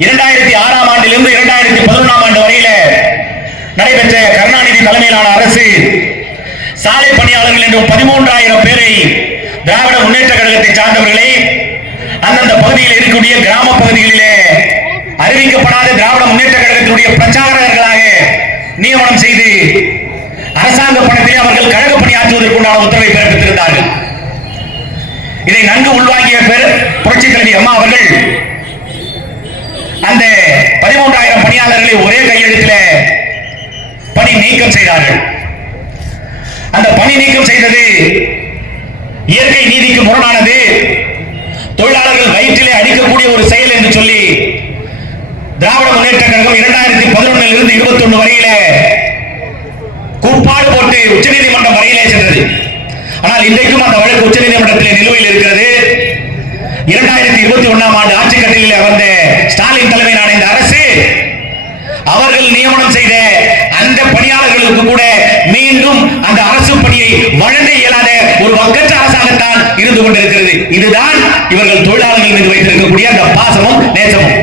2006ஆம் ஆண்டிலிருந்து 2011ஆம் ஆண்டு வரையில நடைபெற்ற கருணாநிதி தலைமையிலான அரசு சாலை பணியாளர்கள் என்று 13,000 பேரை திராவிட முன்னேற்ற கழகத்தை சார்ந்தவர்களை அந்தந்த பகுதியில் இருக்கக்கூடிய கிராம பகுதிகளிலே அறிவிக்கப்படாத திராவிட முன்னேற்ற கழகத்தினுடைய பிரச்சாரகர்களாக நியமனம் செய்து அரசாங்க பணத்திலே அவர்கள் கழக பணியாற்றுவதற்குண்டான உத்தரவை பிறப்பித்திருந்தார்கள். இதை நன்கு உள்வாங்கிய புரட்சித் தலைவி அம்மா அவர்கள் அந்த 13,000 பணியாளர்களை ஒரே கையெழுத்தில் பணி நீக்கம் செய்தார்கள். அந்த பணி நீக்கம் செய்தது இயற்கை நீதிக்கு முரணானது, தொழிலாளர்கள் வயிற்றிலே அடிக்கக்கூடிய ஒரு செயல் என்று சொல்லி திராவிட முன்னேற்ற கழகம் 2011 இருந்து 21 வரையில கூப்பாடு போட்டு உச்சநீதிமன்றம் வரையிலே சென்றது. ஆனால் இன்றைக்கும் அந்த வழக்கு உச்சநீதிமன்றத்தில் நிலுவையில் இருக்கிறது. 2021ஆம் ஆண்டு ஆட்சி கட்டளையில் வந்த ஸ்டாலின் தலைமையிலான இந்த அரசு அவர்கள் நியமனம் செய்த அந்த பணியாளர்களுக்கு கூட மீண்டும் அந்த அரசு பணியை வழங்க இயலாத ஒரு வக்கற்ற அரசாங்கத்தான் இருந்து கொண்டிருக்கிறது. இதுதான் இவர்கள் தொழிலாளர்கள் மீது வைத்திருக்கக்கூடிய அந்த பாசமும் நேசமும்.